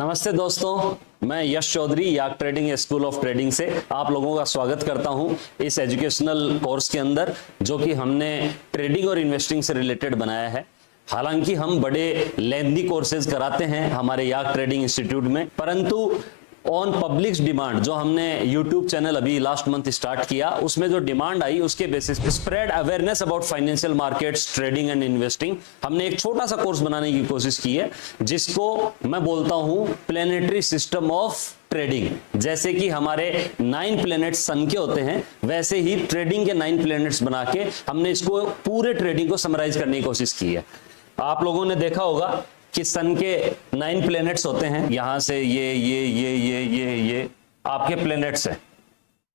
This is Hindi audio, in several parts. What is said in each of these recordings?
नमस्ते दोस्तों, मैं यश चौधरी याक ट्रेडिंग स्कूल ऑफ ट्रेडिंग से आप लोगों का स्वागत करता हूं इस एजुकेशनल कोर्स के अंदर, जो कि हमने ट्रेडिंग और इन्वेस्टिंग से रिलेटेड बनाया है। हालांकि हम बड़े लेंथी कोर्सेज कराते हैं हमारे याक ट्रेडिंग इंस्टीट्यूट में, परंतु ऑन पब्लिक डिमांड जो हमने यूट्यूब चैनल अभी लास्ट मंथ स्टार्ट किया, उसमें जो डिमांड आई उसके बेसिस पे spread awareness about financial markets, trading and investing, हमने एक छोटा सा कोर्स बनाने की कोशिश की है, जिसको मैं बोलता हूं प्लेनेटरी सिस्टम ऑफ ट्रेडिंग। जैसे कि हमारे 9 प्लैनेट्स सन के होते हैं, वैसे ही ट्रेडिंग के 9 प्लैनेट्स बना के हमने इसको पूरे ट्रेडिंग को समराइज करने की कोशिश की है। आप लोगों ने देखा होगा कि सन के 9 प्लैनेट्स होते हैं, यहां से ये आपके प्लैनेट्स हैं।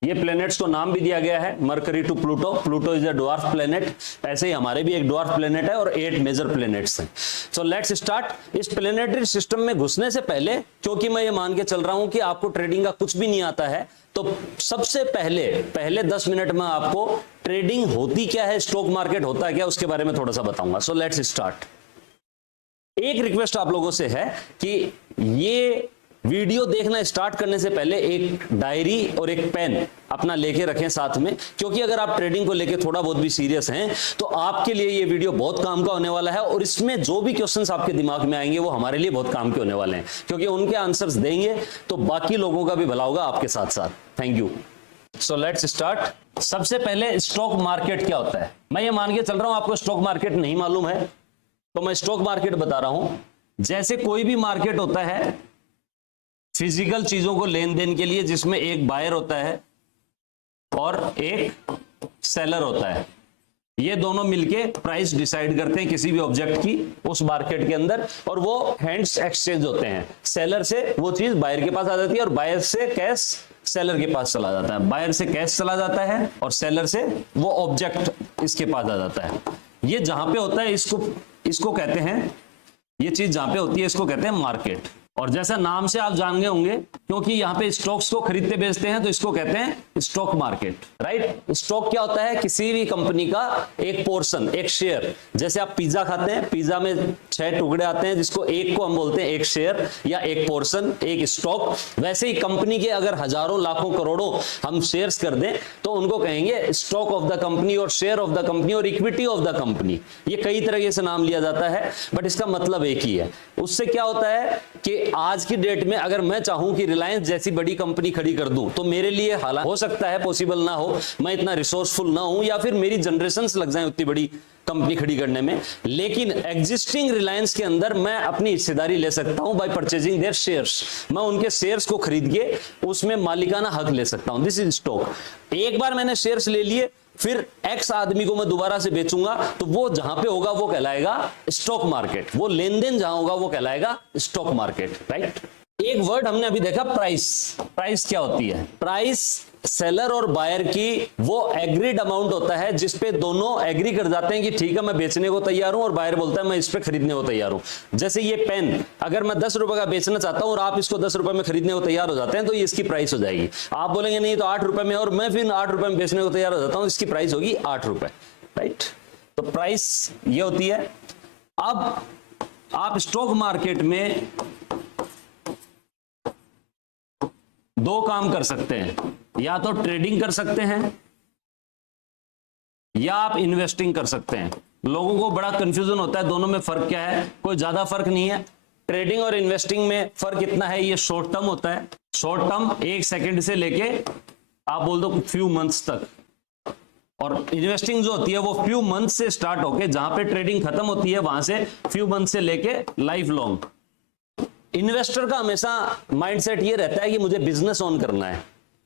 ये प्लैनेट्स को नाम भी दिया गया है Mercury to Pluto. Pluto is a dwarf planet, ऐसे ही हमारे भी एक ड्वार्फ प्लैनेट है और 8 मेजर प्लैनेट्स हैं। So let's start. इस प्लैनेटरी सिस्टम में घुसने से पहले, क्योंकि मैं ये मान के चल रहा हूं कि आपको ट्रेडिंग का कुछ भी नहीं आता है, तो सबसे पहले 10 मिनट में आपको ट्रेडिंग होती क्या है, स्टॉक मार्केट होता है क्या, उसके बारे में थोड़ा सा बताऊंगा। So let's start. एक रिक्वेस्ट आप लोगों से है कि ये वीडियो देखना स्टार्ट करने से पहले एक डायरी और एक पेन अपना लेके रखें साथ में, क्योंकि अगर आप ट्रेडिंग को लेके थोड़ा बहुत भी सीरियस हैं तो आपके लिए ये वीडियो बहुत काम का होने वाला है, और इसमें जो भी क्वेश्चंस आपके दिमाग में आएंगे वो हमारे लिए बहुत काम के होने वाले हैं, क्योंकि उनके आंसर्स देंगे तो बाकी लोगों का भी भला होगा आपके साथ साथ। Thank you. So let's start. सबसे पहले स्टॉक मार्केट क्या होता है। मैं ये मान के चल रहा हूं आपको स्टॉक मार्केट नहीं मालूम है, तो मैं स्टॉक मार्केट बता रहा हूं। जैसे कोई भी मार्केट होता है फिजिकल चीजों को लेन देन के लिए, जिसमें एक बायर होता है और एक सेलर होता है, ये दोनों मिलके प्राइस डिसाइड करते हैं किसी भी ऑब्जेक्ट की उस मार्केट के अंदर, और वो हैंड्स एक्सचेंज होते हैं। सेलर से वो चीज बायर के पास आ जाती है और बायर से कैश सेलर के पास चला जाता है, बायर से कैश चला जाता है और सेलर से वो ऑब्जेक्ट इसके पास आ जाता है। ये जहां पे होता है इसको कहते हैं, ये चीज जहां पे होती है इसको कहते हैं मार्केट। और जैसा नाम से आप जान गए होंगे, क्योंकि यहां पे स्टॉक्स को खरीदते बेचते हैं तो इसको कहते हैं स्टॉक मार्केट, राइट। स्टॉक क्या होता है, किसी भी कंपनी का एक पोर्शन, एक शेयर। जैसे आप पिज्जा खाते हैं, पिज्जा में 6 टुकड़े आते हैं, जिसको एक को हम बोलते हैं एक शेयर या एक पोर्शन, एक स्टॉक। वैसे ही कंपनी के अगर हजारों लाखों करोड़ों हम शेयर्स कर दें तो उनको कहेंगे स्टॉक ऑफ द कंपनी और शेयर ऑफ द कंपनी और इक्विटी ऑफ द कंपनी। ये कई तरह से नाम लिया जाता है, बट इसका मतलब एक ही है। उससे क्या होता है कि आज की डेट में अगर मैं चाहूं कि रिलायंस जैसी बड़ी कंपनी खड़ी कर दूं, तो मेरे लिए हालांकि हो सकता है पॉसिबल ना हो, मैं इतना रिसोर्सफुल ना हूं, या फिर मेरी जनरेशंस लग जाएं उतनी बड़ी कंपनी खड़ी करने में, लेकिन एग्जिस्टिंग रिलायंस के अंदर मैं अपनी हिस्सेदारी ले सकता हूं बाय परचेजिंग देयर शेयर्स। मैं उनके शेयर्स को खरीद के उसमें मालिकाना हक ले सकता हूं। This is stock. एक बार मैंने शेयर्स ले लिए, फिर एक्स आदमी को मैं दोबारा से बेचूंगा, तो वो जहां पे होगा वो कहलाएगा स्टॉक मार्केट। वो लेन देन जहां होगा वो कहलाएगा स्टॉक मार्केट, राइट। एक वर्ड हमने अभी देखा, प्राइस। प्राइस क्या होती है? प्राइस सेलर और बायर की वो एग्रीड अमाउंट होता है जिसपे दोनों एग्री कर जाते हैं कि ठीक है मैं बेचने को तैयार हूं, और बायर बोलता है मैं इस पे खरीदने को तैयार हूं। जैसे ये पेन, अगर मैं 10 रुपए का बेचना चाहता हूं और आप इसको 10 रुपए में खरीदने को तैयार हो जाते हैं, तो ये इसकी प्राइस हो जाएगी। आप बोलेंगे नहीं तो 8 रुपए में, और मैं फिर 8 रुपए में बेचने को तैयार हो जाता हूं, इसकी प्राइस होगी 8 रुपए, राइट। तो प्राइस ये होती है। अब आप स्टॉक मार्केट में 2 काम कर सकते हैं, या तो ट्रेडिंग कर सकते हैं या आप इन्वेस्टिंग कर सकते हैं। लोगों को बड़ा कंफ्यूजन होता है दोनों में फर्क क्या है। कोई ज्यादा फर्क नहीं है। ट्रेडिंग और इन्वेस्टिंग में फर्क इतना है, ये शॉर्ट टर्म होता है। शॉर्ट टर्म 1 सेकंड से लेके आप बोल दो फ्यू मंथ्स तक, और इन्वेस्टिंग जो होती है वो फ्यू मंथ से स्टार्ट होके जहां पे ट्रेडिंग खत्म होती है वहां से फ्यू मंथ से लेके लाइफ लॉन्ग। इन्वेस्टर का हमेशा माइंडसेट ये रहता है कि मुझे बिजनेस ऑन करना है,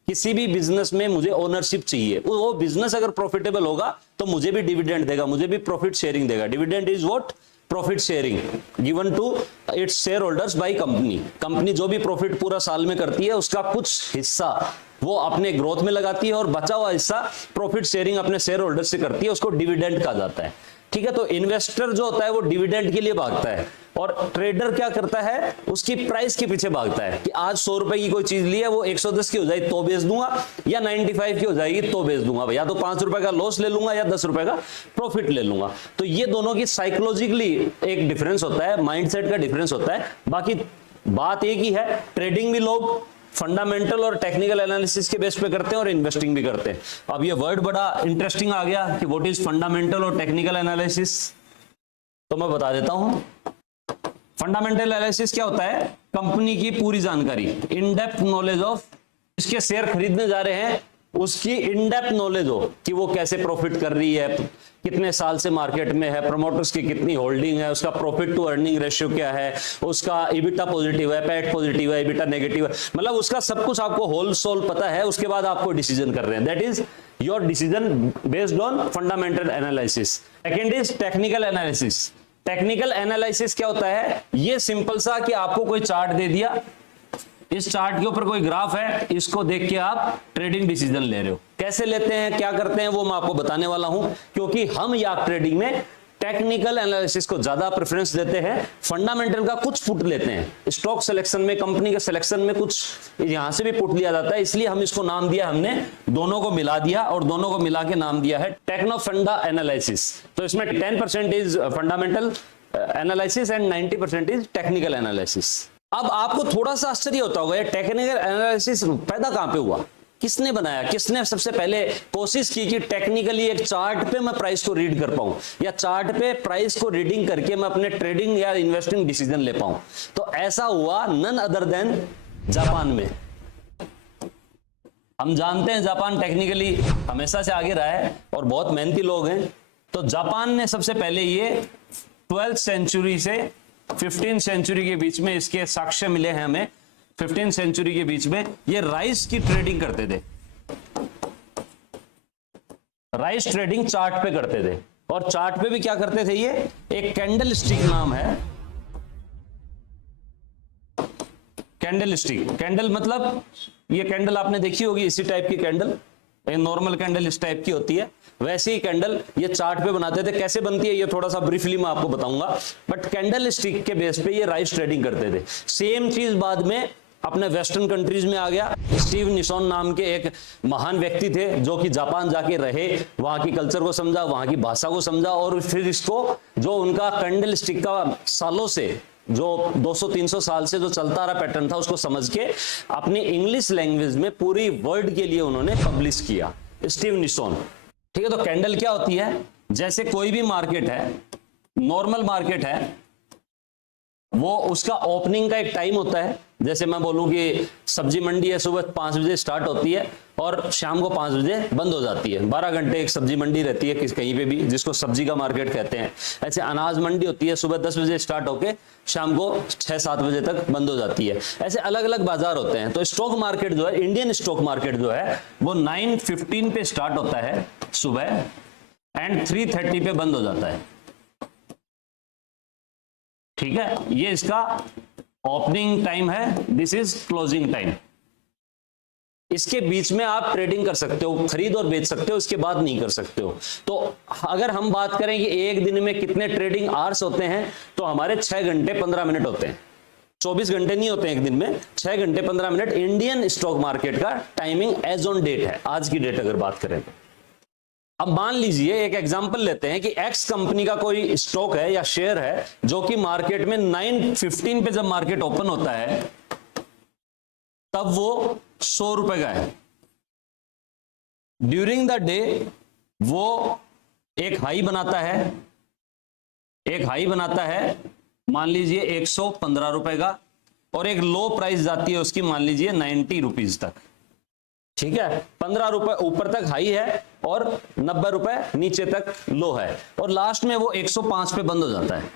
किसी भी बिजनेस में मुझे ओनरशिप चाहिए। वो बिजनेस अगर प्रॉफिटेबल होगा तो मुझे भी डिविडेंड देगा, मुझे भी प्रॉफिट शेयरिंग देगा। Dividend is what? Profit sharing given to its share holders by company. Company जो भी प्रॉफिट पूरा साल में करती है उसका कुछ हिस्सा वो अपने ग्रोथ में लगाती है, और बचा हुआ हिस्सा प्रॉफिट शेयरिंग अपने शेयर होल्डर से करती है, उसको डिविडेंड कहा जाता है, ठीक है। तो इन्वेस्टर जो होता है वो डिविडेंड के लिए भागता है, और ट्रेडर क्या करता है, उसकी प्राइस के पीछे भागता है कि आज 100 रुपए की कोई चीज ली है, वो 110 की हो जाएगी तो बेच दूंगा, या 95 की हो जाएगी तो बेच दूंगा, या तो 5 रुपए का लॉस ले लूंगा या 10 रुपए का प्रॉफिट ले लूंगा। तो ये दोनों की साइकोलॉजिकली एक डिफरेंस होता है, माइंडसेट का डिफरेंस होता है। बाकी बात एक ही है, ट्रेडिंग भी लोग फंडामेंटल और टेक्निकल एनालिसिस के बेस पे करते हैं और इन्वेस्टिंग भी करते हैं। अब ये वर्ड बड़ा इंटरेस्टिंग आ गया कि व्हाट इज फंडामेंटल और टेक्निकल एनालिसिस, तो मैं बता देता हूं। फंडामेंटल एनालिसिस क्या होता है? कंपनी की पूरी जानकारी, इन डेप्थ नॉलेज ऑफ, इसके शेयर खरीदने जा रहे हैं उसकी इन डेप्थ नॉलेज हो कि वो कैसे प्रॉफिट कर रही है, कितने साल से मार्केट में है, प्रमोटर्स की कितनी होल्डिंग है, उसका प्रॉफिट टू अर्निंग रेशियो क्या है, उसका इबिटा पॉजिटिव है, पैट पॉजिटिव है, इबिटा नेगेटिव है, मतलब उसका सब कुछ आपको होल सोल पता है। उसके बाद आपको डिसीजन कर रहे हैं, that is your decision based on fundamental analysis. Second is technical analysis. Technical analysis क्या होता है? ये सिंपल सा कि आपको कोई चार्ट दे दिया, इस चार्ट के ऊपर कोई ग्राफ है, इसको देख के आप ट्रेडिंग डिसीजन ले रहे हो। कैसे लेते हैं, क्या करते हैं, वो मैं आपको बताने वाला हूं, क्योंकि हम याक ट्रेडिंग में टेक्निकल एनालिसिस को ज्यादा प्रेफरेंस देते हैं, फंडामेंटल का कुछ पुट लेते हैं। स्टॉक सिलेक्शन में, कंपनी के सिलेक्शन में कुछ यहां से भी पुट लिया जाता है, इसलिए हम इसको नाम दिया, हमने दोनों को मिला दिया और दोनों को मिला के नाम दिया है टेक्नो फंडा एनालिसिस। तो इसमें 10% is fundamental analysis and 90% is technical analysis. अब आपको थोड़ा सा आश्चर्य होता होगा, टेक्निकल एनालिसिस पैदा कहां पे हुआ, किसने बनाया, किसने सबसे पहले कोशिश की कि टेक्निकली एक चार्ट पे मैं प्राइस को रीड कर पाऊं या चार्ट पे प्राइस को रीडिंग करके मैं अपने ट्रेडिंग या इन्वेस्टिंग डिसीजन ले पाऊं। तो ऐसा हुआ नन अदर देन जापान में। हम जानते हैं जापान टेक्निकली हमेशा से आगे रहा है और बहुत मेहनती लोग हैं। तो जापान ने सबसे पहले ये 12th सेंचुरी से 15th सेंचुरी के बीच में इसके साक्ष्य मिले हैं हमें। 15th सेंचुरी के बीच में ये राइस की ट्रेडिंग करते थे, राइस ट्रेडिंग चार्ट पे करते थे। और चार्ट पे भी क्या करते थे, ये एक कैंडल स्टिक नाम है, कैंडल स्टिक। कैंडल मतलब ये कैंडल आपने देखी होगी, इसी टाइप की कैंडल, नॉर्मल कैंडल इस टाइप की होती है, वैसे ही कैंडल ये चार्ट पे बनाते थे। कैसे बनती है ये थोड़ा सा ब्रीफली मैं आपको बताऊंगा, बट कैंडल स्टिक के बेस पे ये राइस ट्रेडिंग करते थे। सेम चीज बाद में अपने वेस्टर्न कंट्रीज में आ गया। स्टीव निशॉन नाम के एक महान व्यक्ति थे जो कि जापान जाके रहे, वहां की कल्चर को समझा, वहां की भाषा को समझा और फिर इसको, जो उनका कैंडल स्टिक का सालों से, जो 200-300 साल से जो चलता रहा पैटर्न था, उसको समझ के अपनी इंग्लिश लैंग्वेज में पूरी वर्ल्ड के लिए उन्होंने पब्लिश किया, स्टीव निशॉन। ठीक है, तो कैंडल क्या होती है, जैसे कोई भी मार्केट है, नॉर्मल मार्केट है, वो उसका ओपनिंग का एक टाइम होता है। जैसे मैं बोलूं कि सब्जी मंडी है, सुबह 5 बजे स्टार्ट होती है और शाम को 5 बजे बंद हो जाती है। 12 घंटे एक सब्जी मंडी रहती है कहीं पे भी, जिसको सब्जी का मार्केट कहते हैं। ऐसे अनाज मंडी होती है, सुबह 10 बजे स्टार्ट होके शाम को 6-7 बजे तक बंद हो जाती है। ऐसे अलग अलग बाजार होते हैं। तो स्टॉक मार्केट जो है, इंडियन स्टॉक मार्केट जो है, वो 9:15 पे स्टार्ट होता है सुबह एंड 3:30 पे बंद हो जाता है। ठीक है, ये इसका ओपनिंग टाइम है, दिस इज क्लोजिंग टाइम। इसके बीच में आप ट्रेडिंग कर सकते हो, खरीद और बेच सकते हो, इसके बाद नहीं कर सकते हो। तो अगर हम बात करें कि एक दिन में कितने ट्रेडिंग आवर्स होते हैं, तो हमारे 6 घंटे 15 मिनट होते हैं। 24 घंटे नहीं होते हैं एक दिन में, 6 घंटे 15 मिनट इंडियन स्टॉक मार्केट का टाइमिंग एज ऑन डेट है, आज की डेट अगर बात करें तो। अब मान लीजिए एक एग्जांपल लेते हैं कि एक्स कंपनी का कोई स्टॉक है या शेयर है जो कि मार्केट में 9:15 पे जब मार्केट ओपन होता है तब वो 100 रुपए का है। ड्यूरिंग द डे वो एक हाई बनाता है, एक हाई बनाता है मान लीजिए 115 रुपए का, और एक लो प्राइस जाती है उसकी मान लीजिए 90 रुपीज तक। ठीक है, 15 रुपए ऊपर तक हाई है और 90 रुपए नीचे तक लो है, और लास्ट में वो 105 पे बंद हो जाता है।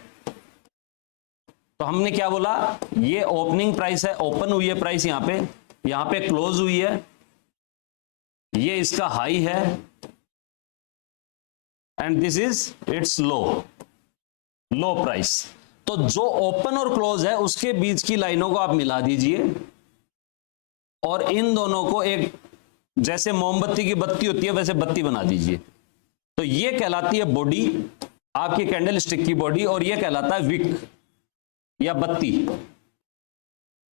तो हमने क्या बोला, ये ओपनिंग प्राइस है, ओपन हुई है प्राइस यहां पे क्लोज हुई है, ये इसका हाई है and this is it's low price. तो जो ओपन और क्लोज है उसके बीच की लाइनों को आप मिला दीजिए और इन दोनों को एक, जैसे मोमबत्ती की बत्ती होती है वैसे बत्ती बना दीजिए। तो ये कहलाती है बॉडी, आपकी कैंडल स्टिक की बॉडी, और ये कहलाता है विक या बत्ती,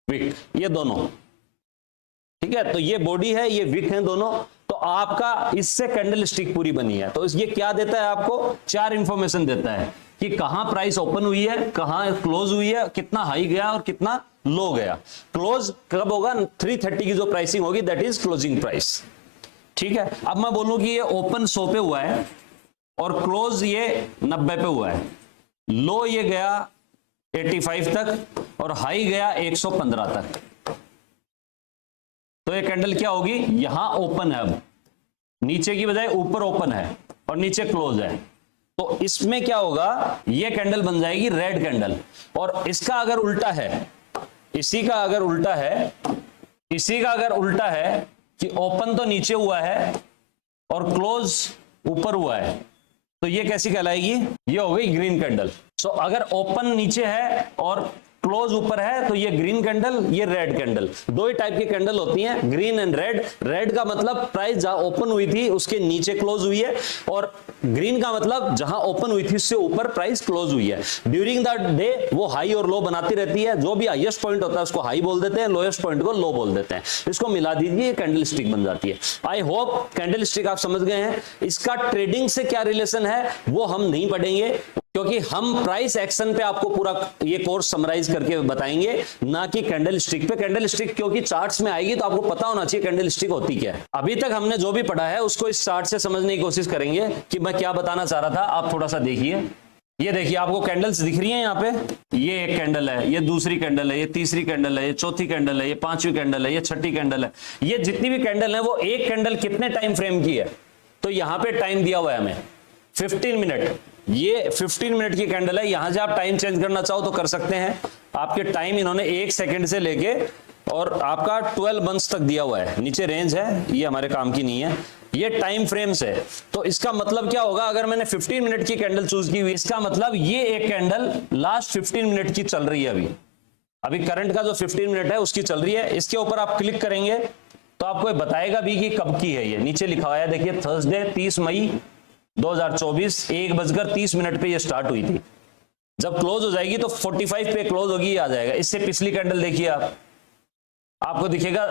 विक, ये दोनों। ठीक है, तो ये बॉडी है, ये विक है दोनों। तो आपका इससे कैंडल स्टिक पूरी बनी है। तो ये क्या देता है आपको, 4 इंफॉर्मेशन देता है कि कहां प्राइस ओपन हुई है, कहां क्लोज हुई है, कितना हाई गया और कितना लो गया। क्लोज कब होगा? 330 की जो प्राइसिंग होगी दैट इज क्लोजिंग प्राइस। ठीक है, अब मैं बोलूं कि ये ओपन 100 पे हुआ है और क्लोज ये 90 पे हुआ है, लो ये गया 85 तक और हाई गया 115 तक, तो ये कैंडल क्या होगी? यहां ओपन है, अब नीचे की बजाय ऊपर ओपन है और नीचे क्लोज है, तो इसमें क्या होगा? ये कैंडल बन जाएगी रेड कैंडल। और इसका अगर उल्टा है, इसी का अगर उल्टा है, इसी का अगर उल्टा है कि ओपन तो नीचे हुआ है और क्लोज ऊपर हुआ है, तो ये कैसी कहलाएगी? ये हो गई ग्रीन कैंडल। सो अगर ओपन नीचे है और क्लोज ऊपर है तो ये ग्रीन कैंडल, ये रेड कैंडल। दो ही टाइप की कैंडल होती हैं, ग्रीन एंड रेड। रेड का मतलब प्राइस जहां ओपन हुई थी उसके नीचे क्लोज हुई है, और ग्रीन का मतलब जहां ओपन हुई थी उससे ऊपर प्राइस क्लोज हुई है। ड्यूरिंग द डे वो हाई और लो बनाती रहती है, जो भी हाईएस्ट पॉइंट होता है उसको हाई बोल देते हैं, लोएस्ट पॉइंट को लो बोल देते हैं। इसको मिला दीजिए, कैंडल स्टिक बन जाती है। आई होप कैंडल स्टिक आप समझ गए हैं। इसका ट्रेडिंग से क्या रिलेशन है वो हम नहीं पढ़ेंगे, क्योंकि हम प्राइस एक्शन पे आपको पूरा ये कोर्स समराइज करके बताएंगे, ना कि कैंडल स्टिक पे। कैंडल स्टिक क्योंकि चार्ट्स में आएगी तो आपको पता होना चाहिए कैंडल स्टिक होती क्या है। अभी तक हमने जो भी पढ़ा है उसको इस चार्ट से समझने की कोशिश करेंगे कि मैं क्या बताना चाह रहा था। आप थोड़ा सा देखिए, ये देखिए आपको कैंडल्स दिख रही हैं यहाँ पे। ये एक कैंडल है, ये दूसरी कैंडल है, ये तीसरी कैंडल है, ये चौथी कैंडल है, ये पांचवी कैंडल है, ये छठी कैंडल है। ये जितनी भी कैंडल है वो एक कैंडल कितने टाइम फ्रेम की है? तो यहाँ पे टाइम दिया हुआ है हमें 15 मिनट। ये 15 मिनट की कैंडल है। यहां से आप टाइम चेंज करना चाहो तो कर सकते हैं। आपके टाइम इन्होंने 1 सेकंड से लेके और आपका 12 मंथ्स तक दिया हुआ है। नीचे रेंज है, ये हमारे काम की नहीं है, ये टाइम फ्रेम्स है। तो इसका मतलब क्या होगा? अगर मैंने 15 मिनट की कैंडल चूज की हुई, इसका मतलब ये एक कैंडल लास्ट 15 मिनट की चल रही है। अभी करंट का जो 15 मिनट है उसकी चल रही है। इसके ऊपर आप क्लिक करेंगे तो आपको बताएगा भी कि कब की है। ये नीचे लिखा हुआ है, देखिए थर्सडे 30 मई 2024 1:30 पे ये स्टार्ट हुई थी। जब क्लोज हो जाएगी तो 45 पे क्लोज होगी, आ जाएगा। इससे पिछली कैंडल देखिए आप, आपको दिखेगा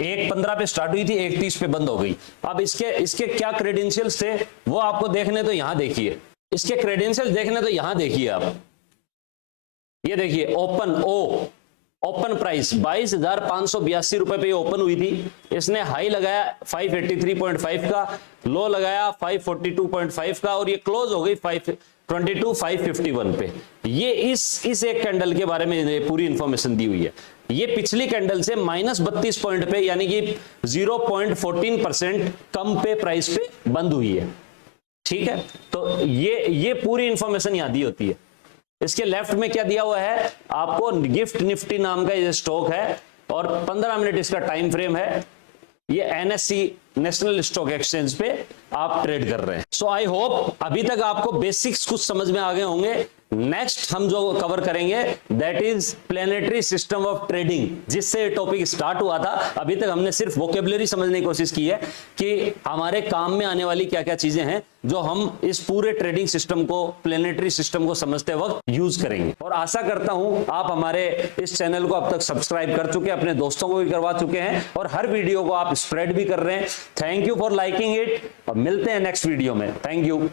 1:15 पे स्टार्ट हुई थी, 1:30 पे बंद हो गई। अब इसके क्या क्रेडेंशियल्स थे वो आपको देखने तो यहां देखिए, इसके क्रेडेंशियल्स देखने तो यहां देखिए आप। ये देखिए ओपन प्राइस 22,582 रुपए पे ओपन हुई थी। इसने हाई लगाया 583.5 का, लो लगाया 542.5 का, और ये क्लोज हो गई 522,551 पे। ये इस एक कैंडल के बारे में पूरी इंफॉर्मेशन दी हुई है। ये पिछली कैंडल से -32 पॉइंट पे, यानी कि 0.14% कम पे प्राइस पे बंद हुई है। ठीक है, तो ये पूरी इंफॉर्मेशन यहां दी होती है। इसके लेफ्ट में क्या दिया हुआ है आपको? गिफ्ट निफ्टी नाम का ये स्टॉक है और 15 मिनट इसका टाइम फ्रेम है। ये एनएससी नेशनल स्टॉक एक्सचेंज पे आप ट्रेड कर रहे हैं। सो आई होप अभी तक आपको बेसिक्स कुछ समझ में आ गए होंगे। नेक्स्ट हम जो कवर करेंगे that is planetary system of trading, जिससे टॉपिक स्टार्ट हुआ था। अभी तक हमने सिर्फ वोकेबुलरी समझने की कोशिश की है कि हमारे काम में आने वाली क्या क्या चीजें हैं जो हम इस पूरे ट्रेडिंग सिस्टम को, प्लेनेटरी सिस्टम को समझते वक्त यूज करेंगे। और आशा करता हूं आप हमारे इस चैनल को अब तक सब्सक्राइब कर चुके हैं, अपने दोस्तों को भी करवा चुके हैं और हर वीडियो को आप स्प्रेड भी कर रहे हैं। Thank you for liking it और मिलते हैं नेक्स्ट वीडियो में। Thank you.